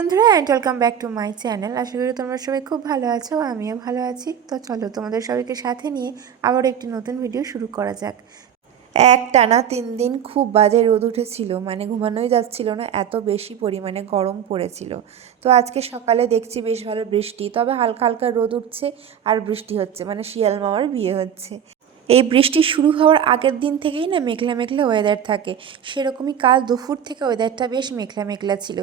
And welcome back to my channel আশা করি তোমরা সবাই খুব ভালো আছো, আমিও ভালো আছি। তো চলো তোমাদের সবাইকে সাথে নিয়ে আবার একটি নতুন ভিডিও শুরু করা যাক। এক টানা তিন দিন খুব বাজে রোদ উঠেছিল মানে ঘুমানোই যাচ্ছিল না, এত বেশি পরিমাণে গরম পড়েছিল। তো আজকে সকালে দেখছি বেশ ভালো বৃষ্টি, তবে হালকা হালকা রোদ উঠছে আর বৃষ্টি হচ্ছে মানে শিয়াল মামার বিয়ে হচ্ছে। এই বৃষ্টি শুরু হওয়ার আগের দিন থেকেই না মেঘলা মেঘলা ওয়েদার থাকে, সেরকমই কাল দুপুর থেকে ওয়েদারটা বেশ মেঘলা মেঘলা ছিল।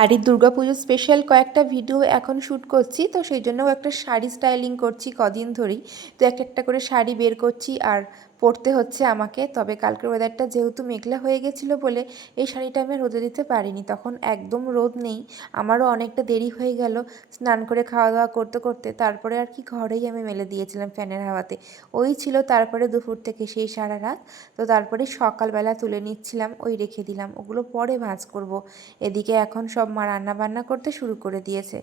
আর এই দুর্গা পুজোর স্পেশাল কয়েকটা ভিডিও এখন শ্যুট করছি, তো সেই জন্য একটা শাড়ি স্টাইলিং করছি কদিন ধরেই। তো একটা একটা করে শাড়ি বের করছি আর পরতে হচ্ছে আমাকে। তবে কালকের ওয়েদারটা যেহেতু মেঘলা হয়ে গেছিল বলে এই শাড়িটা আমি রোদে দিতে পারিনি। তখন একদম রোদ নেই, আমারও অনেকটা দেরি হয়ে গেল স্নান করে খাওয়া দাওয়া করতে করতে। তারপরে আর কি ঘরেই আমি মেলে দিয়েছিলাম ফ্যানের হাওয়াতে। ওই ছিল তারপরে দুপুর থেকে সেই সারা রাত। তো তারপরে সকালবেলা তুলে নিচ্ছিলাম, ওই রেখে দিলাম। ওগুলো পরে ভাঁজ করব। এদিকে এখন সব মা রান্না বান্না করতে শুরু করে দিয়েছে।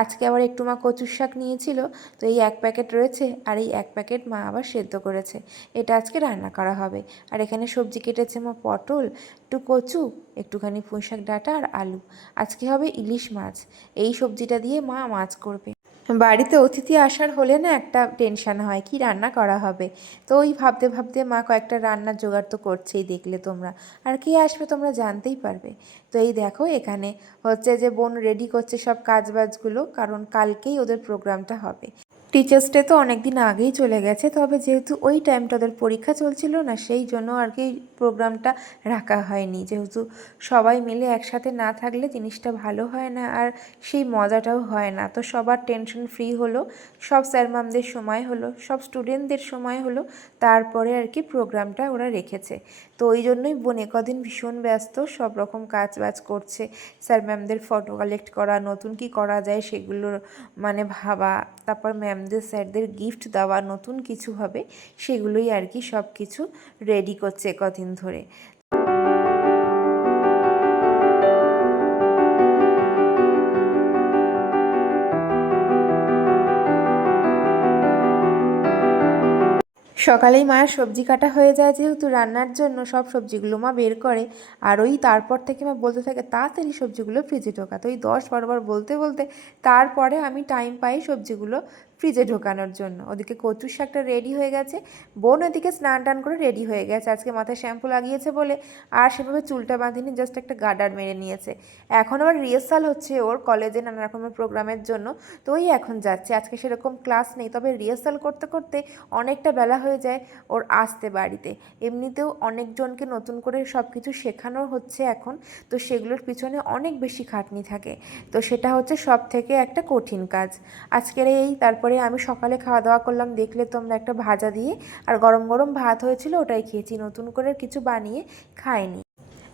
আজকে আবার একটু মা কচুর শাক নিয়েছিল, তো এই এক প্যাকেট রয়েছে আর এই এক প্যাকেট মা আবার সেদ্ধ করেছে। এটা আজকে রান্না করা হবে। আর এখানে সবজি কেটেছে মা পটল, একটু কচু, একটুখানি পুঁইশাক ডাঁটা আর আলু। আজকে হবে ইলিশ মাছ। এই সবজিটা দিয়ে মা মাছ করবে। বাড়িতে অতিথি আসার হলে না একটা টেনশান হয়, কি রান্না করা হবে? তো ওই ভাবতে ভাবতে মা কয়েকটা রান্নার জোগাড় তো করছেই, দেখলে তোমরা। আর কে আসবে তোমরা জানতেই পারবে। তো এই দেখো, এখানে হচ্ছে যে বোন রেডি করছে সব কাজবাজগুলো, কারণ কালকেই ওদের প্রোগ্রামটা হবে। টিচার্স ডে তো অনেক দিন আগেই চলে গেছে, তবে যেহেতু ওই টাইমটা ওদের পরীক্ষা চলছিল না, সেই জন্য আর কি প্রোগ্রামটা রাখা হয়নি। যেহেতু সবাই মিলে একসাথে না থাকলে জিনিসটা ভালো হয় না আর সেই মজাটাও হয় না। তো সবার টেনশন ফ্রি হলো, সব স্যার ম্যামদের সময় হলো, সব স্টুডেন্টদের সময় হলো, তারপরে আর কি প্রোগ্রামটা ওরা রেখেছে। তো ওই জন্যই বোনে কদিন ভীষণ ব্যস্ত, সব রকম কাজ বাজ করছে, স্যার ম্যামদের ফটো কালেক্ট করা, নতুন কি করা যায় সেগুলোর মানে ভাবা, তারপর ম্যামদের স্যারদের গিফট দেওয়া, নতুন কিছু হবে, সেগুলোই আর কি সব কিছু রেডি করছে কদিন ধরে। সকালেই মায়ের সবজি কাটা হয়ে যায় যেহেতু রান্নার জন্য সব সবজিগুলো মা বের করে। আর ওই তারপর থেকে মা বলতে থাকে, তাড়াতাড়ি সবজিগুলো ফ্রিজে ঢোকা। তো ওই দশ বারবার বলতে বলতে তারপরে আমি টাইম পাই সবজিগুলো ফ্রিজে ঢোকানোর জন্য। ওদিকে কচুর শাকটা রেডি হয়ে গেছে। বোন ওদিকে স্নান টান করে রেডি হয়ে গেছে। আজকে মাথায় শ্যাম্পু লাগিয়েছে বলে। আর সেভাবে চুলটা বাঁধেনি জাস্ট একটা গার্ডার মেরে নিয়েছে। এখন আবার রিহার্সাল হচ্ছে ওর কলেজে নানা রকমের প্রোগ্রামের জন্য। তো ওই এখন যাচ্ছে। আজকে সেরকম ক্লাস নেই, তবে রিহার্সাল করতে করতে অনেকটা বেলা হয়ে যায় ওর আসতে বাড়িতে। এমনিতেও অনেকজনকে নতুন করে সব কিছু শেখানো হচ্ছে এখন। তো সেগুলোর পিছনে অনেক বেশি খাটনি থাকে। তো সেটা হচ্ছে সব থেকে একটা কঠিন কাজ। আজকের এই, তারপরে আমি সকালে খাওয়া দাওয়া করলাম, দেখলে তো আমরা একটা ভাজা দিয়ে, আর গরম গরম ভাত হয়েছিল ওটাই খেয়েছি, নতুন করে কিছু বানিয়ে খাইনি।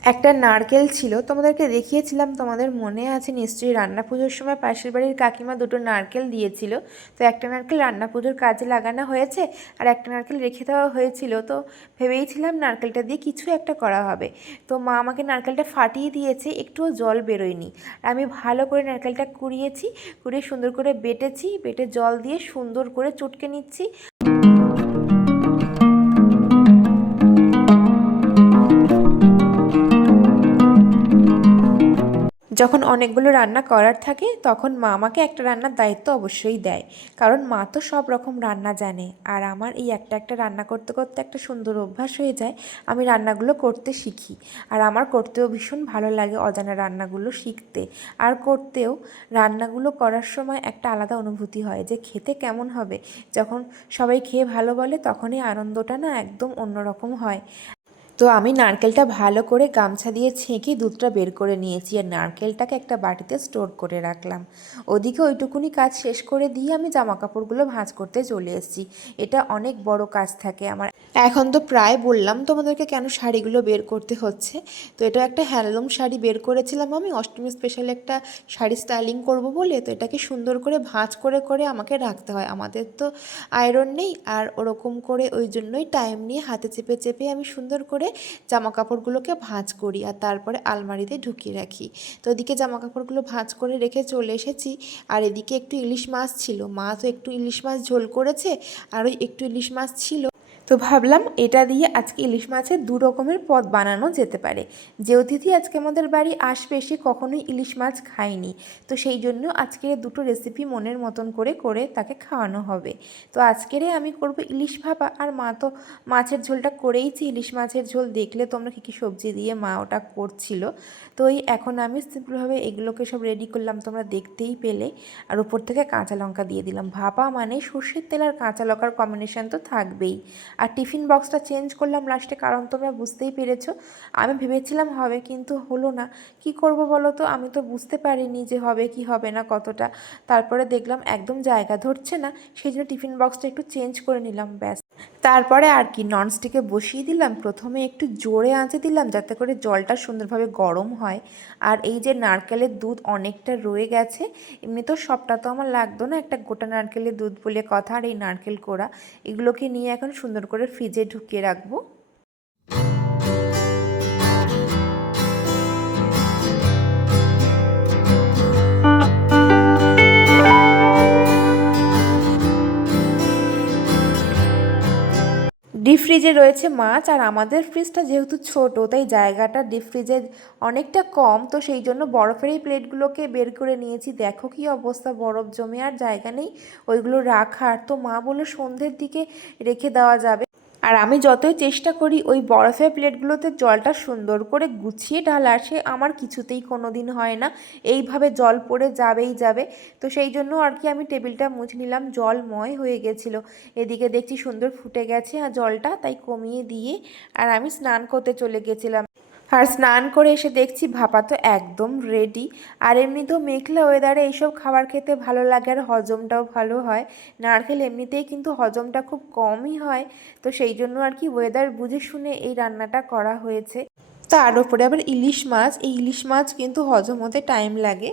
একটা নারকেল ছিল, তোমাদেরকে দেখিয়েছিলাম, তোমাদের মনে আছে নিশ্চয়ই, রান্না পুজোর সময় পাশের বাড়ির কাকিমা দুটো নারকেল দিয়েছিল। তো একটা নারকেল রান্না পুজোর কাজে লাগানো হয়েছে আর একটা নারকেল রেখে দেওয়া হয়েছিল। তো ভেবেইছিলাম নারকেলটা দিয়ে কিছু একটা করা হবে। তো মা আমাকে নারকেলটা ফাটিয়ে দিয়েছে, একটুও জল বেরোয়নি। আর আমি ভালো করে নারকেলটা কুড়িয়েছি, কুড়িয়ে সুন্দর করে বেটেছি, বেটে জল দিয়ে সুন্দর করে চটকে নিচ্ছি। যখন অনেকগুলো রান্না করার থাকে, তখন মা আমাকে একটা রান্নার দায়িত্ব অবশ্যই দেয়। কারণ মা তো সব রকম রান্না জানে। আর আমার এই একটা একটা রান্না করতে করতে একটা সুন্দর অভ্যাস হয়ে যায়, আমি রান্নাগুলো করতে শিখি। আর আমার করতেও ভীষণ ভালো লাগে অজানা রান্নাগুলো শিখতে। আর করতেও রান্নাগুলো করার সময় একটা আলাদা অনুভূতি হয় যে খেতে কেমন হবে। যখন সবাই খেয়ে ভালো বলে, তখনই আনন্দটা না একদম অন্যরকম হয়। তো আমি নারকেলটা ভালো করে গামছা দিয়ে ছেঁকে দুধটা বের করে নিয়েছি আর নারকেলটাকে একটা বাটিতে স্টোর করে রাখলাম। ওদিকে ওইটুকুনি কাজ শেষ করে দিয়ে আমি জামা কাপড়গুলো ভাঁজ করতে চলে এসেছি। এটা অনেক বড় কাজ থাকে আমার। এখন তো প্রায় বললাম তোমাদেরকে কেন শাড়িগুলো বের করতে হচ্ছে। তো এটা একটা হ্যান্ডলুম শাড়ি বের করেছিলাম আমি, অষ্টমী স্পেশাল একটা শাড়ি স্টাইলিং করব বলে, তো এটাকে সুন্দর করে ভাঁজ করে করে আমাকে রাখতে হয়। আমাদের তো আয়রন নেই আর ওরকম করে ওই জন্যই টাইম নিয়ে হাতে চেপে চেপে আমি সুন্দর করে জামা কাপড়গুলোকে ভাঁজ করি আর তারপরে আলমারিতে ঢুকিয়ে রাখি। তো ওদিকে জামা কাপড়গুলো ভাঁজ করে রেখে চলে এসেছি। আর এদিকে একটু ইলিশ মাছ ছিল। মা তো একটু ইলিশ মাছ ঝোল করেছে। আর ওই একটু ইলিশ মাছ ছিল। তো ভাবলাম এটা দিয়ে আজকে ইলিশ মাছের দু রকমের পদ বানানো যেতে পারে। যে অতিথি আজকে আমাদের বাড়ি আসবে, সে কখনোই ইলিশ মাছ খায়নি। তো সেই জন্য আজকের দুটো রেসিপি মনের মতন করে করে তাকে খাওয়ানো হবে। তো আজকেরে আমি করব ইলিশ ভাপা। আর মা তো মাছের ঝোলটা করেইছি। ইলিশ মাছের ঝোল দেখলে তোমরা কী কী সবজি দিয়ে মা ওটা করছিল। তো এই এখন আমি সিম্পলভাবে এগুলোকে সব রেডি করলাম। তোমরা দেখতেই পেলে। আর উপর থেকে কাঁচা লঙ্কা দিয়ে দিলাম। ভাপা মানে সর্ষের তেল আর কাঁচা লঙ্কার কম্বিনেশান তো থাকবেই। আর টিফিন বক্সটা চেঞ্জ করলাম লাস্টে, কারণ তোমরা বুঝতেই পেরেছ। আমি ভেবেছিলাম হবে, কিন্তু হলো না। কি করব বলো তো? আমি তো বুঝতে পারিনি যে হবে কি হবে না কতটা। তারপরে দেখলাম একদম জায়গা ধরছে না, সেই জন্য টিফিন বক্সটা একটু চেঞ্জ করে নিলাম, ব্যাস। তারপরে আর কি ননস্টিকে বসিয়ে দিলাম, প্রথমে একটু জোরে আঁচে দিলাম যাতে করে জলটা সুন্দরভাবে গরম হয়। আর এই যে নারকেলের দুধ অনেকটা রয়ে গেছে, এমনি তো সবটা তো আমার লাগতো না, একটা গোটা নারকেলের দুধ বলে কথা আর এই নারকেল কোড়া, এগুলোকে নিয়ে এখন সুন্দর করে ফ্রিজে ঢুকিয়ে রাখব। ডিপ ফ্রিজে রয়েছে মাছ আর আমাদের ফ্রিজটা যেহেতু ছোট, তাই জায়গাটা ডিপ ফ্রিজে অনেকটা কম। তো সেই জন্য বরফের এই প্লেটগুলোকে বের করে নিয়েছি। দেখো কি অবস্থা, বরফ জমে আর জায়গা নেই। ওইগুলো রাখার তো মা বলে সন্ধ্যের দিকে রেখে দেওয়া যাবে। আর আমি যতই চেষ্টা করি ওই বরফের প্লেটগুলোতে জলটা সুন্দর করে গুছিয়ে ঢালার, সে আমার কিছুতেই কোনো দিন হয় না। এইভাবে জল পড়ে যাবেই যাবে। তো সেই জন্য আর কি আমি টেবিলটা মুছে নিলাম জলময় হয়ে গেছিল। এদিকে দেখছি সুন্দর ফুটে গেছে আর জলটা, তাই কমিয়ে দিয়ে আর আমি স্নান করতে চলে গেছিলাম। আর স্নান করে এসে দেখছি ভাপা তো একদম রেডি আর এমনিতেও মেঘলা ওয়েদারে এইসব খাবার খেতে ভালো লাগে আর হজমটাও ভালো হয়। নারকেল এমনিতেই কিন্তু হজমটা খুব কমই হয়। তো সেই জন্য আর কি ওয়েদার বুঝে শুনে এই রান্নাটা করা হয়েছে। তার উপরে আবার ইলিশ মাছ। এই ইলিশ মাছ কিন্তু হজম হতে টাইম লাগে।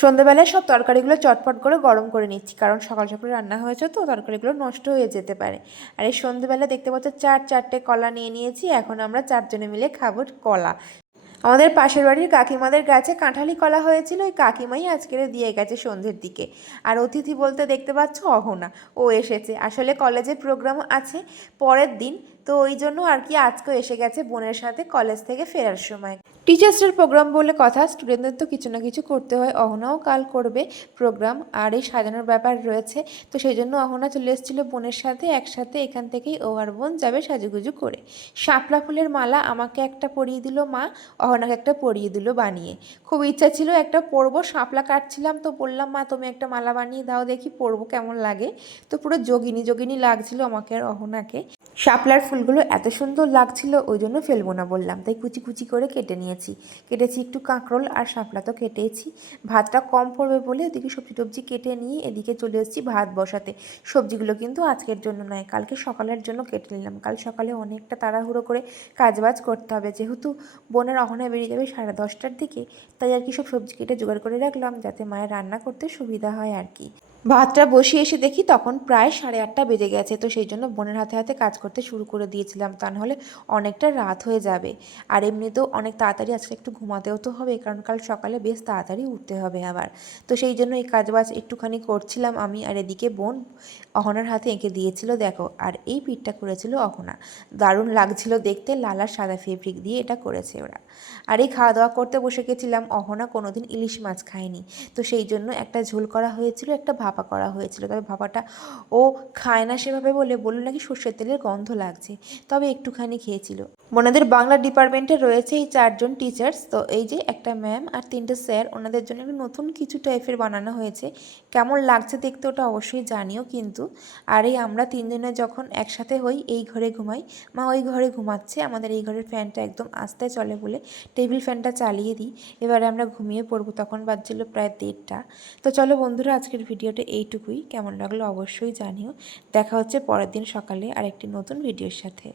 সন্ধ্যেবেলায় সব তরকারিগুলো চটপট করে গরম করে নিচ্ছি, কারণ সকাল সকাল রান্না হয়েছে তো তরকারিগুলো নষ্ট হয়ে যেতে পারে। আর এই সন্ধ্যেবেলা দেখতে পাচ্ছ চার, চারটে কলা নিয়ে নিয়েছি, এখন আমরা চারজনে মিলে খাব কলা। আমাদের পাশের বাড়ির কাকিমাদের গাছে কাঁঠালি কলা হয়েছিল, ওই কাকিমাই আজকের দিয়ে গেছে সন্ধ্যের দিকে। আর অতিথি বলতে দেখতে পাচ্ছ অহনা, ও এসেছে। আসলে কলেজের প্রোগ্রাম আছে, পরের দিন তো ওই জন্য আর কি আজকেও এসে গেছে বোনের সাথে কলেজ থেকে ফেরার সময়। টিচার্সের প্রোগ্রাম বলে কথা স্টুডেন্টদের তো কিছু না কিছু করতে হয়। অহনাও কাল করবে প্রোগ্রাম আর এই সাজানোর ব্যাপার রয়েছে। তো সেই জন্য অহনা চলে এসেছিল বোনের সাথে, একসাথে এখান থেকেই ও আর বোন যাবে সাজুগুজু করে। শাপলা ফুলের মালা আমাকে একটা পরিয়ে দিল মা, অহনাকে একটা পরিয়ে দিল বানিয়ে। খুব ইচ্ছা ছিল একটা পরবো, শাপলা কাটছিলাম তো বললাম, মা, তুমি একটা মালা বানিয়ে দাও দেখি পরবো কেমন লাগে। তো পুরো যোগিনী যোগিনী লাগছিল আমাকে আর অহনাকে। শাপলার ফুলগুলো এত সুন্দর লাগছিল, ওই জন্য ফেলব না বললাম। তাই কুচি কুচি করে কেটে নিয়েছি। কেটেছি একটু কাঁকরোল আর শাপলা তো কেটেছি। ভাতটা কম পড়বে বলে ওদিকে সবজি টবজি কেটে নিয়ে এদিকে চলে এসেছি ভাত বসাতে। সবজিগুলো কিন্তু আজকের জন্য নয়, কালকে সকালের জন্য কেটে নিলাম। কাল সকালে অনেকটা তাড়াহুড়ো করে কাজবাজ করতে হবে। যেহেতু বোনের অহনা বেরিয়ে যাবে সাড়ে দশটার দিকে, তাই আর কি সব সবজি কেটে জোগাড় করে রাখলাম যাতে মায়ের রান্না করতে সুবিধা হয় আর কি। ভাতটা বসিয়ে এসে দেখি তখন প্রায় সাড়ে আটটা বেজে গেছে। তো সেই জন্য বোনের হাতে হাতে কাজ করতে শুরু করে দিয়েছিলাম। তা নাহলে অনেকটা রাত হয়ে যাবে। আর এমনিতেও অনেক তাড়াতাড়ি আজকে একটু ঘুমাতেও তো হবে। কারণ কাল সকালে বেশ তাড়াতাড়ি উঠতে হবে আবার। তো সেই জন্য এই কাজবাজ একটুখানি করছিলাম আমি। আর এদিকে বোন অহনার হাতে এঁকে দিয়েছিল, দেখো। আর এই পিঠটা করেছিল অহনা। দারুণ লাগছিল দেখতে। লাল আর সাদা ফেব্রিক দিয়ে এটা করেছে ওরা। আর এই খাওয়া দাওয়া করতে বসে গেছিলাম। অহনা কোনোদিন ইলিশ মাছ খায়নি। তো সেই জন্য একটা ঝোল করা হয়েছিল, একটা ভাপা করা হয়েছিল। তবে ভাপাটা ও খায় না সেভাবে বলে বলল নাকি সর্ষের তেলের গন্ধ লাগছে। তবে একটুখানি খেয়েছিল। ওনাদের বাংলা ডিপার্টমেন্টে রয়েছে এই চারজন টিচার্স তো এই যে একটা ম্যাম আর তিনটে স্যার ওনাদের জন্য একটু নতুন কিছু টাইপের বানানো হয়েছে। কেমন লাগছে দেখতে ওটা অবশ্যই জানিও কিন্তু। আর এই আমরা তিনজনে যখন একসাথে হই, এই ঘরে ঘুমাই, মা ওই ঘরে ঘুমাচ্ছে, আমাদের এই ঘরের ফ্যানটা একদম আস্তে চলে বলে টেবিল ফ্যানটা চালিয়ে দিই। এবারে আমরা ঘুমিয়ে পড়ব, তখন বাজছিল প্রায় দেড়টা। তো চলো বন্ধুরা, আজকের ভিডিওটা এইটুকুই। কেমন লাগল অবশ্যই জানিও। দেখা হচ্ছে পরের দিন সকালে আর একটি নতুন ভিডিওর সাথে।